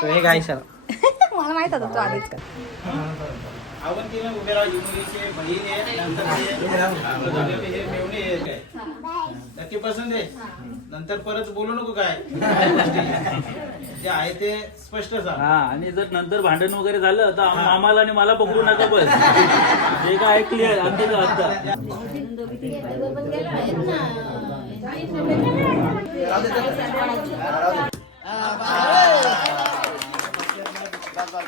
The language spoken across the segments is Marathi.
So, हे गाय सर मला माहीत होतं तू आधीच आहे ते- हे आहे काय. नक्की पसंत आहे नंतर परत बोलू नको काय काय. जे आहे ते स्पष्ट सांग हा आणि जर नंतर भांडण वगैरे झालं तर आम- आम्हाला आणि मला पकडू नका बस जे काय क्लिअर आमचं आता.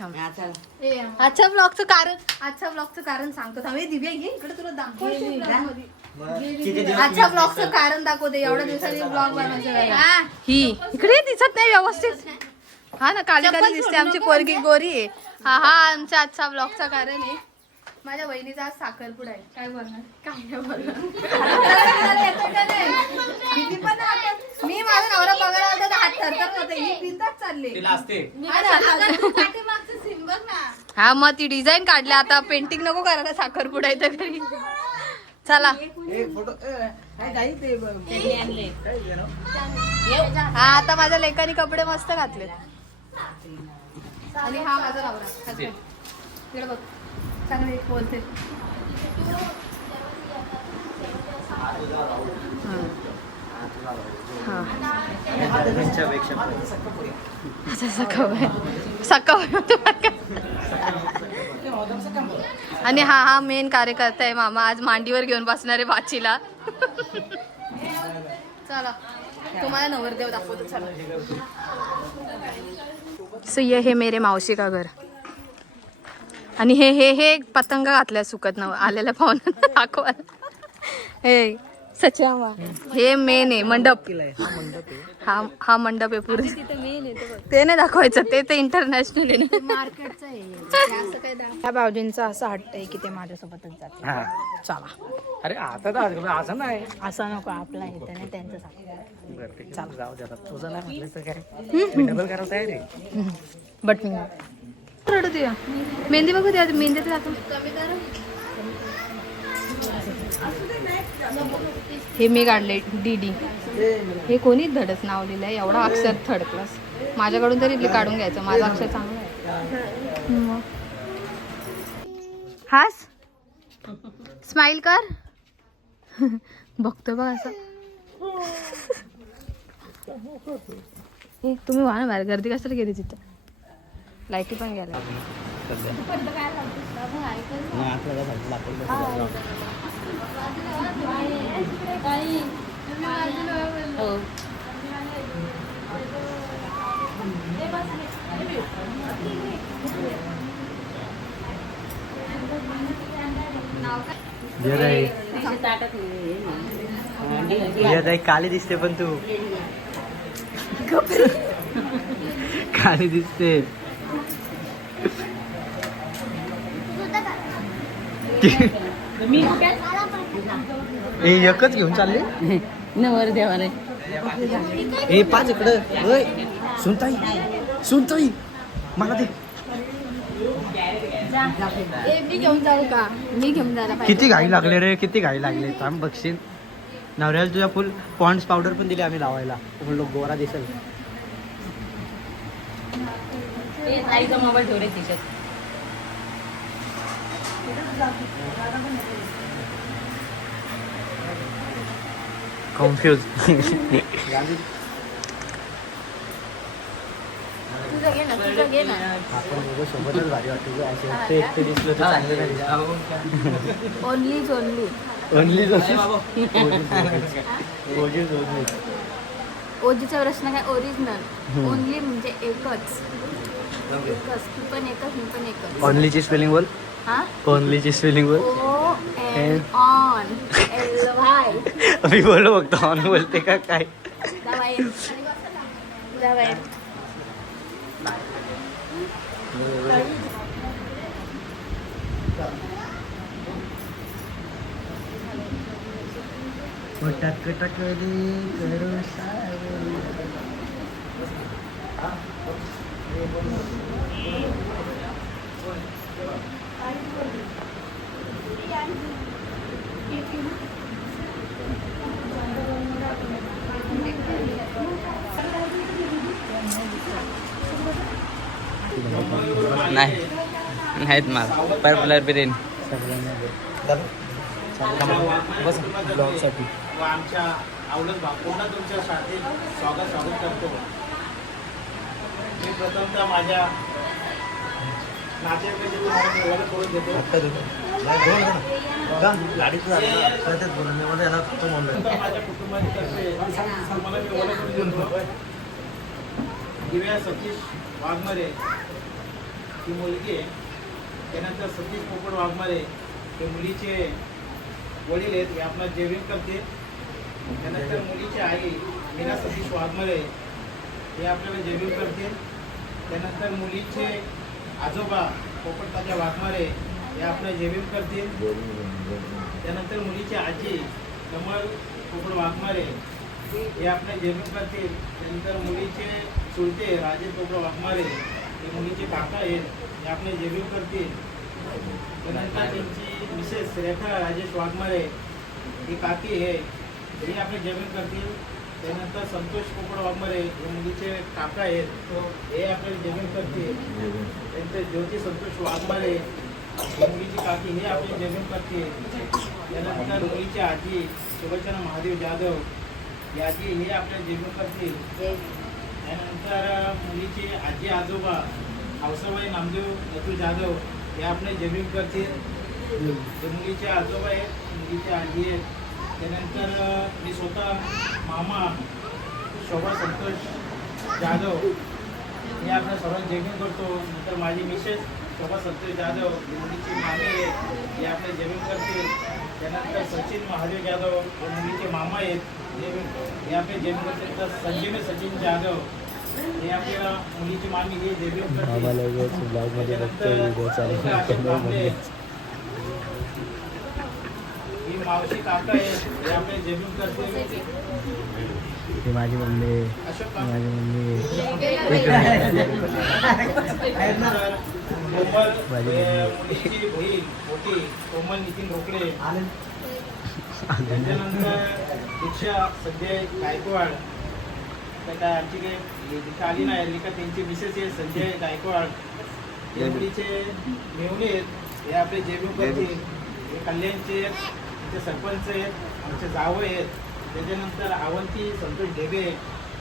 आजच्या ब्लॉगचं कारण आजच्या ब्लॉगचं कारण सांगतो. थांब हे दिव्या घे इकडे तुला दिवस आजच्या ब्लॉगचं कारण दाखवते. एवढ्या दिवसांनी ब्लॉग बनवायचं हा, ही. इकडे दिसत नाही व्यवस्थित. हा ना काली काली दिसते. आमची पोरगी गोरी आहे. हा हा आमच्या आजच्या ब्लॉगचं कारण आहे. माझ्या बहिणीचा आज साखरपुडा आहे. काय बोलणार? काय नाही बोलणार. येतं मी माझा नवरा बघायला आलता तर हात थरथर होते. ही पिंताच चालली. हा ना. हा मग ती डिझाईन काढली. आता पेंटिंग नको करायला. साखरपुडा आहे तर घरी. चला? हा आता माझ्या लेकानी कपडे मस्त घातले आणि हा माझा नवरा. इकडे बघ. चांगले बोलते. आणि हा हा मेन कार्यकर्ता आहे मामा. आज मांडीवर घेऊन बसणारे बाचीला. चला. तुम्हाला नवरदेव दाखवतो. चला. सो ये हे मेरे मावशी का घर. आणि हे हे हे पतंग घातल्या सुकत नव आलेल्या पाहुण्यांना दाखवायला हे सच्या हे मेन आहे मंडप. हा हा मंडप आहे पुरे. ते नाही दाखवायचं ते ते इंटरनॅशनल आहे. ना त्या भाऊजींचा असं हट्ट आहे की ते माझ्यासोबतच जाते हा. चला. अरे आता तर असं नाही. असं नको आपला येतं ना त्यांचं सांग बरं, ठीक आहे. जाऊ दे आता. तुझं नाही म्हटलं तर काय? मी डबल करायला तयार आहे. बट मी रडू देऊया मेहंदी बघू द्या मेहंदी तर दाखव हे मी काढले डी डी हे कोणीच धडच नाव लिहिलंय एवढा अक्षर थर्ड क्लास माझ्याकडून तरी काढून घ्यायचं माझं अक्षर चांगलं आहे मग. हास स्माइल कर बघतो बघ असं तुम्ही वाहन बाहेर गर्दी कशाला गेली तिथं लाईटी पण गेल्या काली दिसते पण तू. काली दिसते. ए एकच घेऊन चालले? नवर देवाला ए पाच इकडं. ओय सुनताई सुनताई मला ते मी घेऊन जाऊ का मी घेऊन जायला किती घाई लागले रे किती घाई लागले. थांब बघशील. नवऱ्याला तुझ्या फुल पॉन्ड्स पावडर पण दिली आम्ही लावायला. म्हणलो गोरा दिसेल. आईचा मोबाईल ठेवले तिच्यात. कन्फ्युज तुझं घे ना तुझं घे ना. आपण दोघं सोबतच भारी वाटतो गं. असे एकटे एकटे दिसलो तर चांगलं नाही दिसत. ओनलीच ओनली ओनली ओजीचा प्रश्न काय? ओरिजिनल ओनली म्हणजे एकच. एकच ऑनलीची स्पेलिंग बोल हा ओनलीची स्पेलिंग बोल ऑन एल वाय मी बोललो फक्त ऑन बोलते का काय टक टक करू सावली नाहीत मला पर्पलर बिर्याणी बस ब्लॉगसाठी व आमच्या आवडत भावपूर्ण तुमच्या शाळेत स्वागत स्वागत करतो मी प्रथमतः माझ्या नातेवाईकाची तुम्हाला मी ओळख करून देतो. नंतर माझ्या कुटुंबातर्फे तुम्हाला मी ओळख करून देतो दिव्या सतीश वाघमारे ही मुलगी आहे. त्यानंतर सतीश पोपट वाघमारे ते मुलीचे वडील आहेत. हे आपला जेवण करते. त्यानंतर मुलीची आई मीना सतीश वाघमारे हे आपल्याला जेवण करते. त्यानंतर मुलीचे आजोबा पोपटताच्या वाघमारे हे आपलं जेवण करतील. त्यानंतर मुलीची आजी कमल पोपट वाघमारे हे आपले जेवण करतील. त्यानंतर मुलीचे चुलते राजे पोपट वाघमारे हे मुलीचे काका आहेत हे आपले जेवण करतील. त्यानंतर त्यांची मिसेस रेखा राजेश वाघमारे ही काकी आहे हे आपले जेवण करतील. त्यानंतर संतोष पोपट वाघमारे हे मुलीचे काका आहेत. हे आपल्याला जेवण करते. त्यानंतर ज्योती संतोष वाघमारे ही मुलीची काकी हे आपले जेवण करते. त्यानंतर मुलीची आजी सुलोचना महादेव जाधव ही आजी हे आपल्या जेवण करते. त्यानंतर मुलीचे आजी आजोबा हौसाबाई नामदेव नथू जाधव हे आपले जेवण करते. मुलीचे आजोबा आहेत मुलीची आजी आहेत. त्यानंतर मी स्वतः मामा शोभा संतोष जाधव हे आपल्या सर्वांना जेवण करतो. नंतर माझी मिसेस शोभा संतोष जाधव मुलीची मामी आहेत हे आपले जेवण करतील. त्यानंतर सचिन महादेव जाधव हे मुलीचे मामा आहेत. हे हे आपले जेवण करतील. तर संजीवनी सचिन जाधव हे आपल्या मुलीची मामी हे जेवण करतील. त्यानंतर मावशी काका आहे हे आपले जेवण करतील ही माझी मम्मी ही माझी मम्मी कोमल मुलीची बहीण मोठी कोमल नितीन रोकडे त्याच्यानंतर दीक्षा संजय गायकवाड. तर काय आमची काही आली नाही त्यांची मिसेस आहे संजय गायकवाड. हे मुलीचे मेवणे आहेत हे आपले जेबी करतील. हे कल्याणचे आहेत ते सरपंच आहेत आमचे जावं आहेत. त्याच्यानंतर अवंती संतोष ढेबे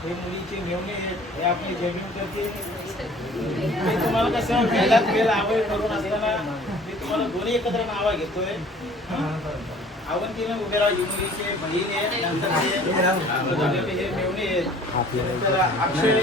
हे मुलीचे मेवणे आहेत. हे आपले जेबी करतील मी तुम्हाला कसं वेळात वेळ आवड करून असताना मी तुम्हाला दोन्ही एकत्र नावं घेतोय. अवंतीनं उभे राहा मुलीचे बहीण आहे नंतर हे मेवणे आहेत. अक्षय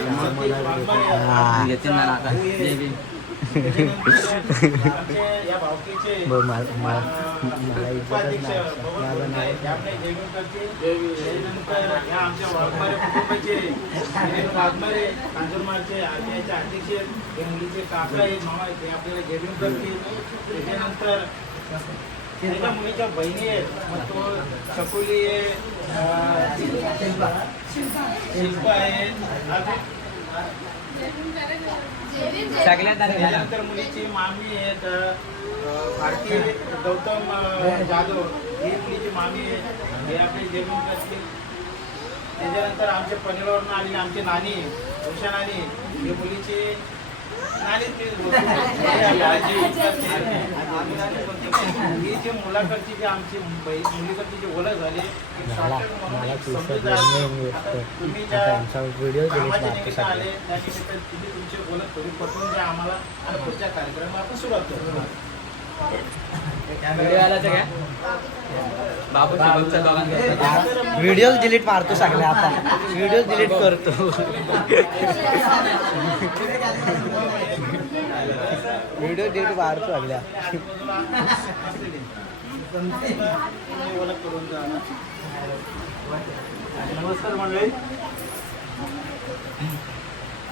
त्याच्यानंतर त्याच्या मुलीच्या बहिणी आहेत मग तो चकुली आहे शिल्पा. आहे त्यानंतर मुलीची मामी आहेत अं, भारती गौतम जाधव ही मुलीची मामी आहे. हे आपले जेवण करतील. त्याच्यानंतर आमच्या पनवेलवरून आलेली आमची नानी उषा नानी हे मुलीची ही मुलाकडची जी आमची मुंबई मुलीकडची जी ओळख झाली झाली. तुम्ही ज्या कामाच्या निमित्त आले त्या निमित्त तुम्ही तुमची ओळख थोडी पटवून द्या आम्हाला आणि पुढच्या कार्यक्रमाला आपण सुरुवात करू व्हिडिओ डिलीट मारतो सगळे आता. व्हिडिओ डिलीट करतो. व्हिडिओ डिलीट मारतो सगळ्या. नमस्कार मंडळी.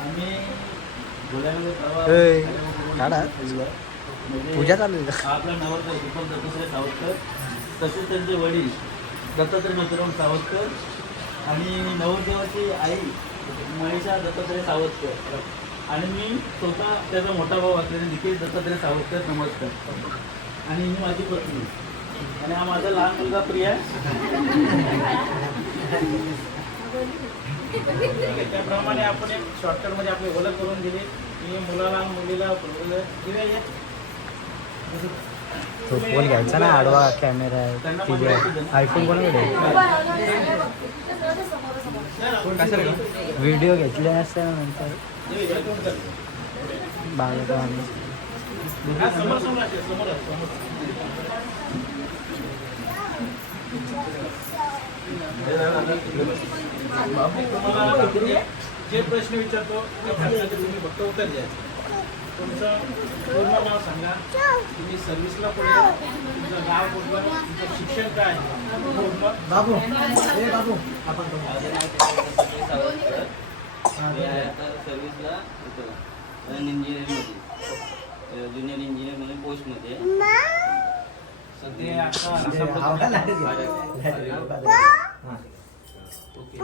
आम्ही पूजा चालू आहे आपला नवरदेव दीपक दत्तश्री सावरकर तसेच त्यांचे वडील दत्तात्रय ज्योतिराव सावरकर आणि नवरदेवाची आई महेशा दत्तात्रय सावरकर. आणि मी स्वतः त्याचा मोठा भाऊ असलेला निखिल दत्तात्रय सावरकर नमस्कार आणि ही माझी पत्नी. आणि हा माझा लहान मुलगा प्रिया. त्याप्रमाणे आपण एक शॉर्टकटमध्ये आपली ओळख करून दिली. मी मुलाला मुलीला दिले दिव्या तो फोन घ्यायचा ना आडवा कॅमेरा आहे. टी व्ही आयफोन व्हिडिओ घेतले असते ना नंतर. दिव्या, आम्ही जे- प्रश्न विचारतो तुम्ही फक्त उत्तर द्यायचं तुमचं पूर्ण नाव सांगा. तुम्ही सर्व्हिसला कुठे तुमचं गाव कुठलं तुमचं शिक्षण काय बाबू. बाबू. मी आहे आता सर्व्हिसला इंजिनिअरिंगमध्ये ज्युनियर इंजिनियर म्हणून पोस्टमध्ये सध्या आता ओके.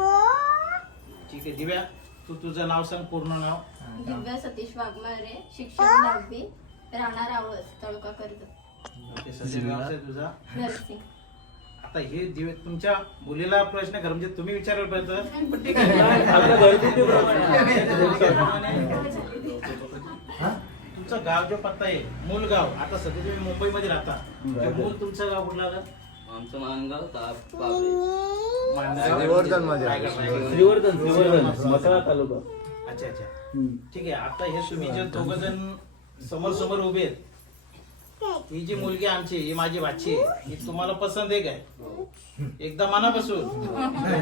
ठीक आहे दिव्या. तू तुझं नाव सांग पूर्ण नाव. दिव्या सतीश वाघमारे शिक्षण दहावी राहणार आवळस तळका कर्ज. ओके सध्या व्यवसाय तुझा. नर्सिंग आता हे दिव्या तुमच्या मुलीला प्रश्न कर म्हणजे तुम्ही विचारायला पाहिजे पण ठीक आहे. आपल्या घरगुती प्रमाणे तुमचं गाव जो पत्ता आहे मूल गाव आता सध्या तुम्ही मुंबईमध्ये राहता. ते मूल तुमचं गाव कुठलं आलं? आमचं मानगाव रायगड. श्रीवर्धन श्रीवर्धन मसाला तालुका. अच्छा अच्छा. ठीक आहे आता हे तुम्ही जे दोघ जण समोर समोर उभे आहेत ही जी मुलगी आमची ही माझी भाची आहे ही तुम्हाला पसंत आहे काय? एकदा मनापासून.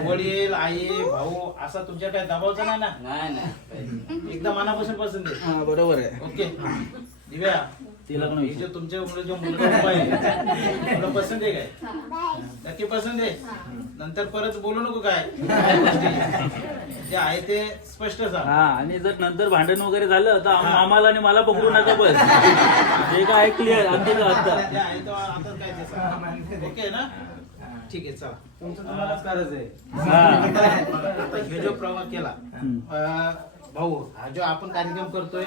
वडील आई भाऊ असा तुमच्या काय दबावचा नाही ना? नाही नाही. एकदा मनापासून पसंत आहे. बरोबर आहे. ओके. दिव्या तिला पण हे जे तुमच्या मुलं जो मुलगा उभा आहे तुला पसंत आहे काय? नक्की पसंत आहे नंतर परत बोलू नको काय? जे आहे ते स्पष्ट सांग. हा आणि जर नंतर भांडण वगैरे झालं तर आम- आम्हाला आणि मला पकडू नका बस. जे काय क्लिअर आता. जे आहे तो आता काय ते सांग. ओके ना? ठीक आहे चला. तुमचं तुम्हालाच आहे. हा. आता हे जो प्रवास केला अं, भाऊ हा जो आपण कार्यक्रम करतोय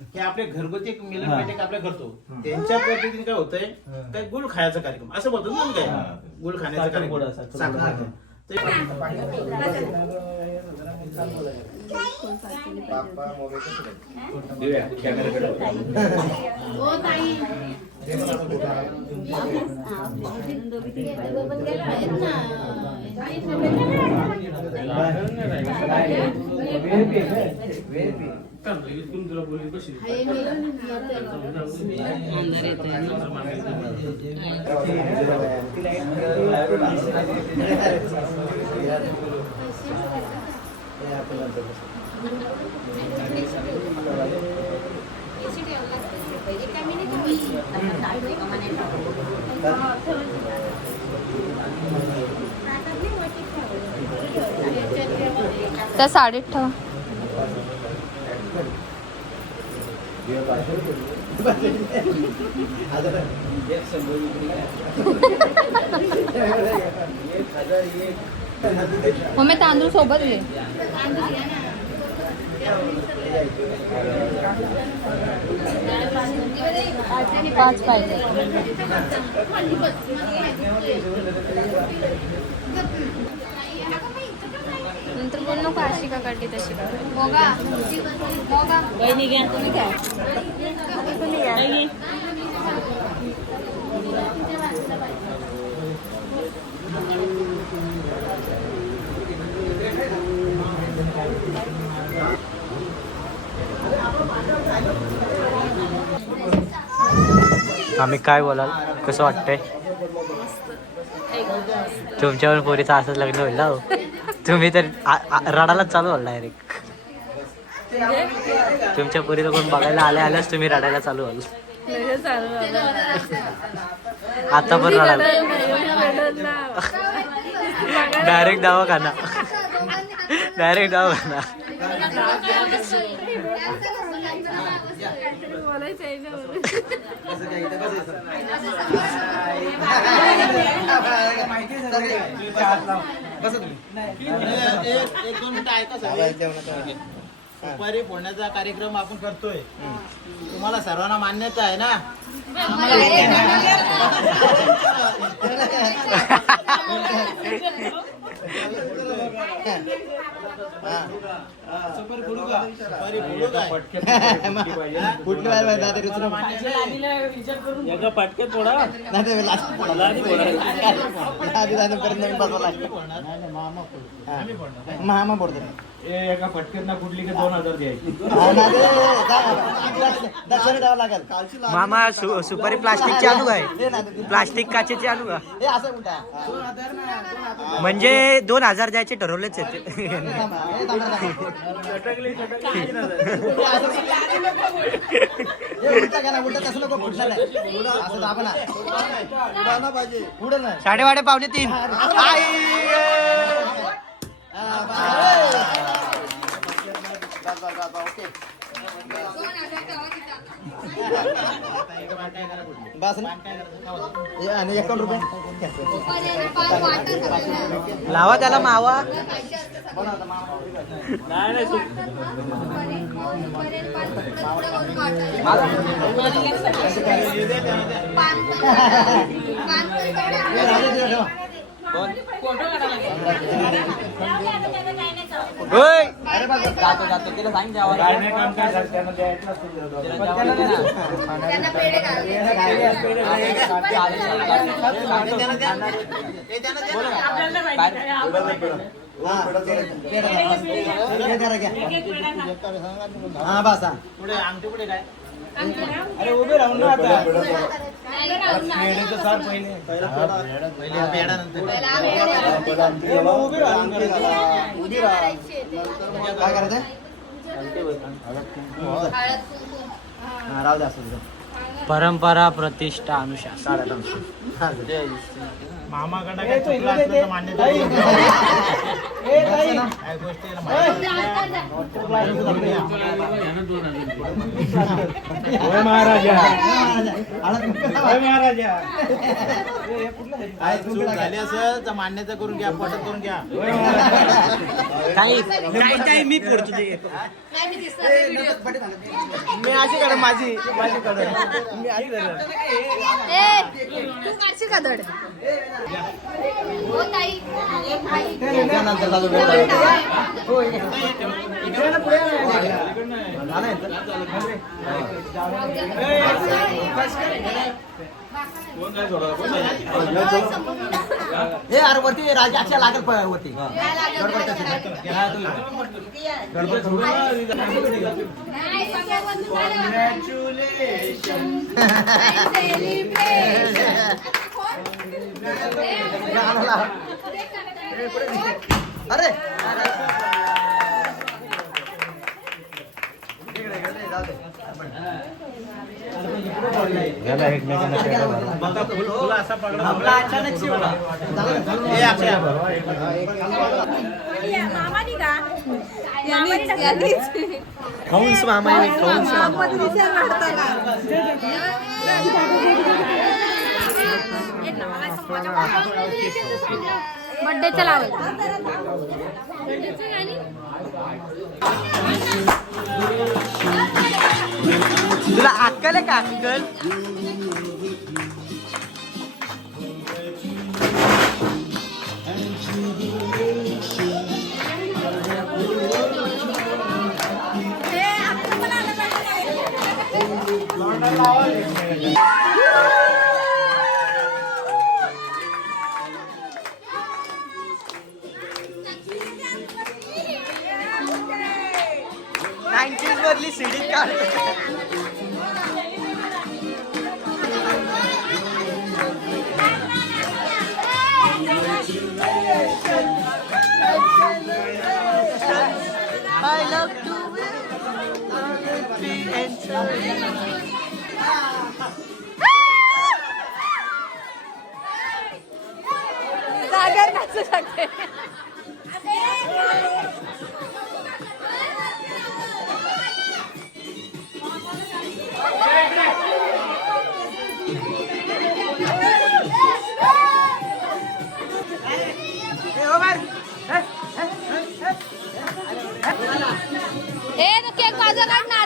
हे आपले घरगुती एक मिलन आपल्या करतो. त्यांच्या पद्धतीने काय होतंय? काय गुळ खायचा कार्यक्रम. असं बोलतो ना काय गुळ खाण्याचा कार्यक्रम. साखरपुडा. त्या साडीत ठेवा. मम्मी तांदूळ सोबत घे. पाच पाहिजे. नंतर बोल नको अशी का काढली तशी. आम्ही काय बोलाल? कसं वाटतंय? तुमच्यावर पोरीचं असंच लग्न होईल ना हो. तुम्ही तर रडायलाच चालू होईल डायरेक्ट तुमच्या पोरीला कोण बघायला आल्या आल्याच तुम्ही रडायला चालू व्हाल लगेच चालू आता पण रडाल डायरेक्ट दवाखाना. डायरेक्ट दवाखाना. बोलायचं बसा तुम्ही. अरे, एक एक दोन मिनिटं ऐका सगळे. सुपारी फोडण्याचा कार्यक्रम आपण करतोय. तुम्हाला सर्वांना मान्यता आहे ना? सुपारी फोडू का सुपारी फोडू काय कुठली बाहेर बाहेर जाते दुसरं मान्य नाही. एका पाटक्यात थोडा नाही ते लास्ट मला आधी फोडायचं. आधी जाणं परत नवीन बसवा लागतं फोडणार? नाही, नाही, मामा. महामा पडतो एका कुठली की दोन हजार द्यायची दर्शन द्यावं लागेल मामा सु, सुपारी दे ना, दे. प्लास्टिक काचेची आणू का हे असं म्हणजे दोन हजार द्यायचे ठरवलेच आहेत ते. हे थांबा, हे थांबा, थांबा. हे साडेवाडे पावणे तीन. आई! बस, बस, बस, ओके. बस ना. हे आणि एकावन्न रुपये. लावा त्याला मावा. नाही नाही जातो जातो तिला सांग. हा, बस. हे. हा हा पुढे आमचे पुढे काय अरे उभे राहून ना आता. काय करायचं. परंपरा प्रतिष्ठा अनुशासन. मामाकडं काय चुकलं असलं तर मान्यता देऊ. काय गोष्टीला मान्यता होय महाराजा हळद होय महाराजा. काय चूक झाली असेल तर मान्यता करून घ्या पटत करून घ्या. होय महाराजा. काही काही काही मी पुढतो ते मी अशी काढ माझी माझी काढ मी अशी काढ ए तू काढशील का धड? हो ताई आई. नंतर जातो वेळ लागेल. झालं आहे तर? अरे वरती राजाच्या लागेल पण वरती गडबड अरे! फुलं असा पकडा. आपला अचानक शिवला अक्षय खाऊन मामा खाऊन बड्डेचं लावायचं तुला अक्कल आहे का अक्कल? मधली सीडी काढ. I love to जागर नाचू शकते. ए तो केक माझा काढ नाचा ना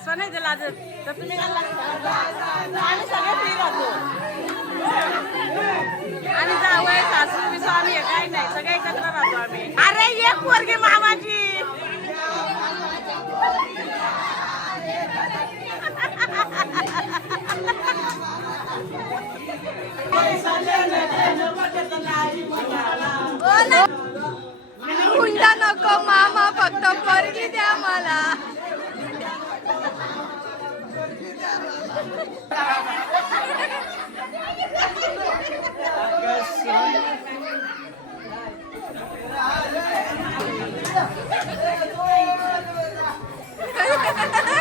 असं नाही दिला तर तुम्ही आम्ही सगळे फ्री राहतो. आणि जावय सासू बिसू आम्ही काही नाही. सगळे एकत्र राहतो आम्ही. अरे एक पोरगी मामाची. हो हुंडा नको मामा फक्त पोरगी द्या मला. Tá Agora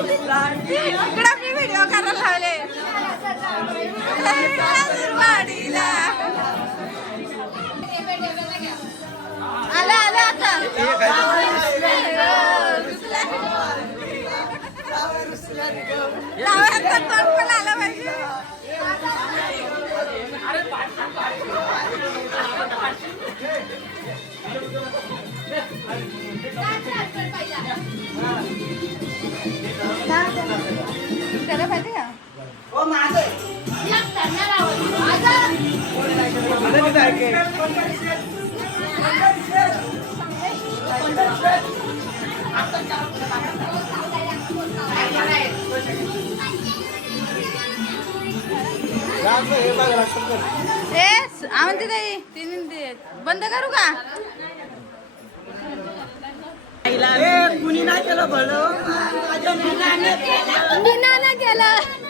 इकडं मी व्हिडिओ करायला लावले. वाडीला आला आला आता. लावायचं तोंड पण आलं पाहिजे. ए आवंती ताई तीन बंद करू का? कुणी नाही केलं भलं? मी ना केलं?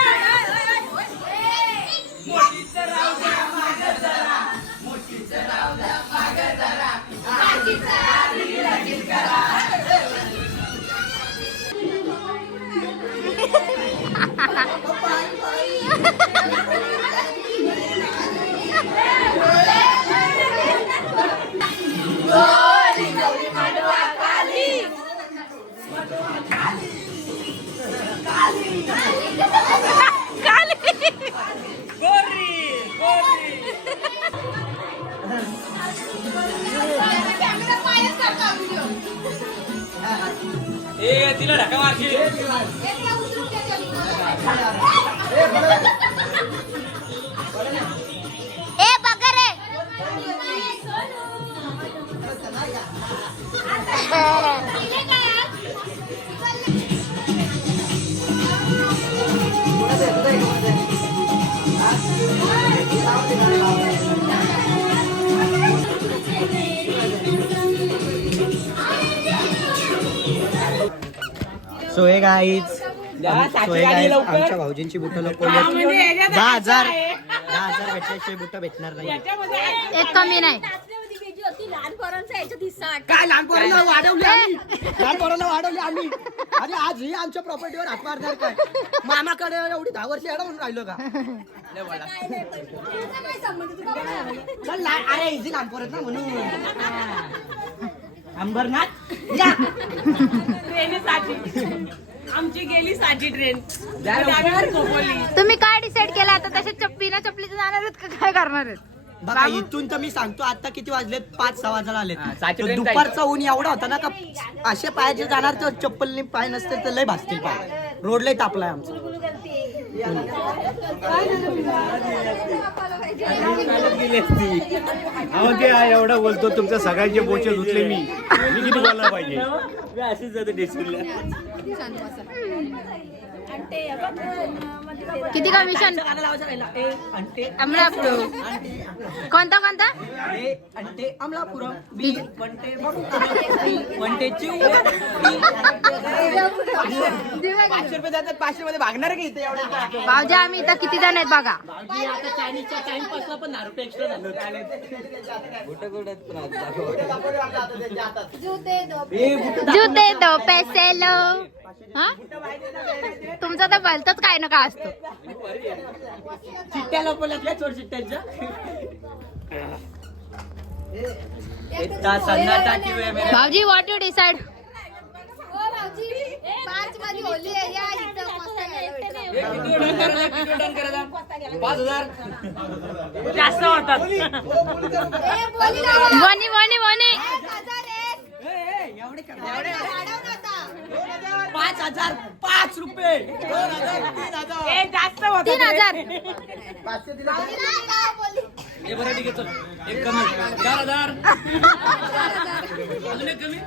सो हे गाईज सो हे गाईज आमच्या भाऊजींची बुट लपवली दहा हजार दहा हजार भेटल्याशिवाय बुट भेटणार नाही. एक कमी नाही. काय लहान पोरांना वाढवली आम्ही? लहान पोरांना वाढवली आम्ही? अरे आज ही आमच्या प्रॉपर्टीवर हात मारणार काय? मामाकडे एवढी दहा वर्ष येडा म्हणून राहिलो का? अरे इझी लहान पोरत ना म्हणून. अंबरनाथ या ट्रेनीसाठी. आमची गेली साची ट्रेन. झोपवली तुम्ही काय डिसाईड केलं? आता तसे चप्पी ना चपलीचं जाणार आहेत का? काय करणार आहेत? बघा इथून तर मी सांगतो आता किती वाजलेत? पाच सहा वाजायला आलेत. हा, तर दुपारचा ऊन एवढा होता ना का असे पायाचे जाणार तर चप्पलने पाय नसते तर लय भासतील पाय. रोड लय तापलाय आमचा. एवढा बोलतो तुमच्या सगळ्यांचे बोचे धुतले मी. मी किती बोलायला पाहिजे? मी अशीच जाते डिस्कूलला किती कमिशन अमलापुर कोणता कोणता? अमलापुरम. पाचशे रुपये जातात पाचशे मध्ये भागणार की इथे आम्ही इथं किती जण आहेत बघा. जुते दो पैसे लो हा तुमचं तर भलतच काय ना का असतो चिट्ट्या लपवल्यात चोर चिट्ट्यांच्या भाऊजी व्हॉट यू डिसाइड. पाच हजार जास्त होतात. वनी वनी वनी. एवढे. पाच हजार पाच रुपये. दोन हजार तीन हजार. जास्त तीन पाचशे दिले. हे बरं ठीक आहे चल. एक कमी. चार हजार. अजून एक कमी?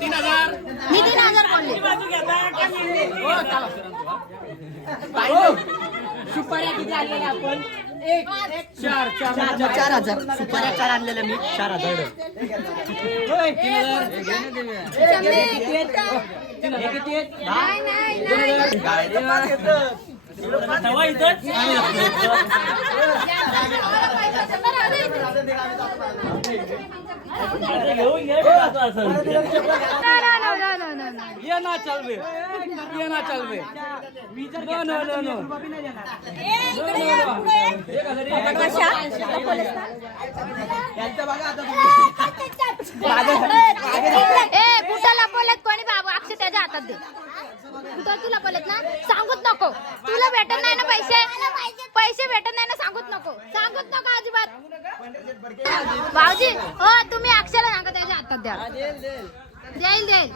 तीन हजार. मी तीन हजार बोलले. बाजू घेता का मी? सुपाऱ्या किती आणलेल्या आपण? एक चार चार चार हजार. सुपाऱ्या चार आणलेल्या मी चार हजार. हे घेऊन ये ना चल बे। ये ना चल बे। No no no no. यांचं बघा आता ए कुठं. लपवलेत कोणी बाबू अक्षय त्याच्या हातात दे. कुठं? तू लपवलेत ना? सांगूच नको. तुला भेटत नाही ना पैसे? पैसे भेटत नाही ना सांगूत नको. सांगूच नको अजिबात. भाऊजी हो तुम्ही अक्षयला सांगा त्याच्या हातात द्या. देईल देईल.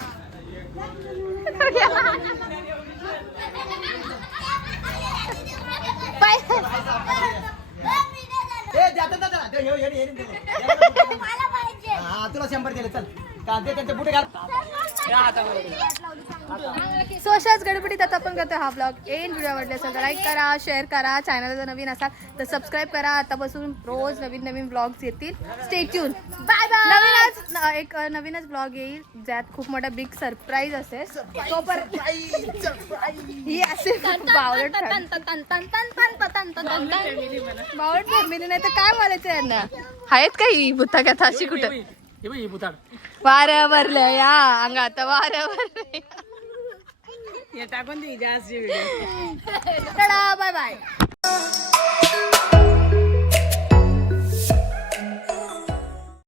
तुला शंभर दिले चल. कांदे त्यांच्या पुढे घाल. सो अशाच गडबडीत आता आपण करतो हा ब्लॉग एन व्हिडिओ आवडले असेल तर लाईक करा शेअर करा चॅनल जर नवीन असाल तर सबस्क्राईब करा आतापासून रोज नवीन नवीन ब्लॉग्स येतील स्टे ट्यून बाय बाय नवीनच न- एक अ, नवीनच ब्लॉग येईल ज्यात खूप मोठा बिग सरप्राईज असेल तो पर ही असे बावळट बावळट फॅमिली नाही तर काय बोलायचं यांना आहेत का ही बुद्धा कथा अशी कुठं वाऱ्या भरल्या या अंगात वाऱ्या भरल्या हे टाकून दे इजाजची व्हिडिओ बाय बाय